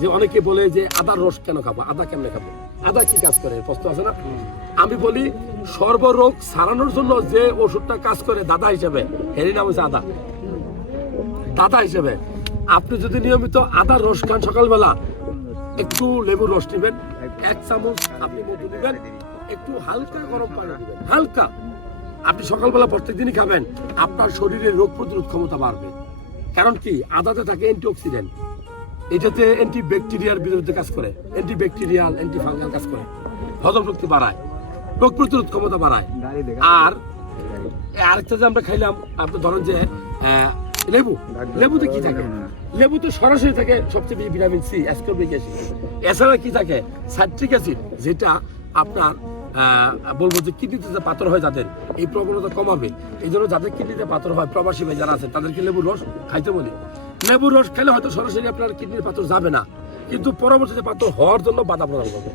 যে অনেকে বলে যে আদার রস কেন খাব? আদা কেমনে খাব? আদা কি কাজ করে? প্রশ্ন আছে না? আমি বলি সর্বরোগ সারানোর জন্য যে ওষুধটা কাজ করে দাদা হিসেবে এরই নাম হচ্ছে আদা। দাদা হিসেবে। আপনি যদি নিয়মিত আদার রস খান সকালবেলা একটু লেবুর রস নেবেন এক চামচ আপনি মধু নেবেন একটু হালকা গরম পানি নেবেন। হালকা। আপনি সকালবেলা প্রত্যেকদিনই খাবেন আপনার শরীরের রোগ প্রতিরোধ ক্ষমতা বাড়বে। কারণ কি? আদাতে থাকে অ্যান্টিঅক্সিডেন্ট এটাতে অ্যান্টি ব্যাকটেরিয়ার বিরুদ্ধে কাজ করে অ্যান্টি ব্যাকটেরিয়াল অ্যান্টি ফাঙ্গাল কাজ করে। হজম শক্তি বাড়ায়, রোগ প্রতিরোধ ক্ষমতা বাড়ায়। আর আরেকটা যে আমরা খাইলাম, আপনি ধরেন যে লেবু। লেবুতে কি থাকে? লেবুতে সরাসরি থাকে সবচেয়ে বেশি ভিটামিন সি অ্যাসকর্বিক অ্যাসিড এছাড়া কি থাকে? সাইট্রিক অ্যাসিড যেটা আপনার বলব যে কিডনিতে যে পাথর হয় যাদের, এই প্রবণতা কমাবে। এই জন্য যাদের কিডনিতে পাথর হয়, প্রবাসী ভাই যারা আছে, তাদেরকে লেবুর রস খাইতে বলি। লেবুর রস খেলে হয়তো সরাসরি আপনার কিডনির পাথর যাবে না। কিন্তু পরবর্তীতে পাথর হওয়ার জন্য বাধা প্রদান করবে।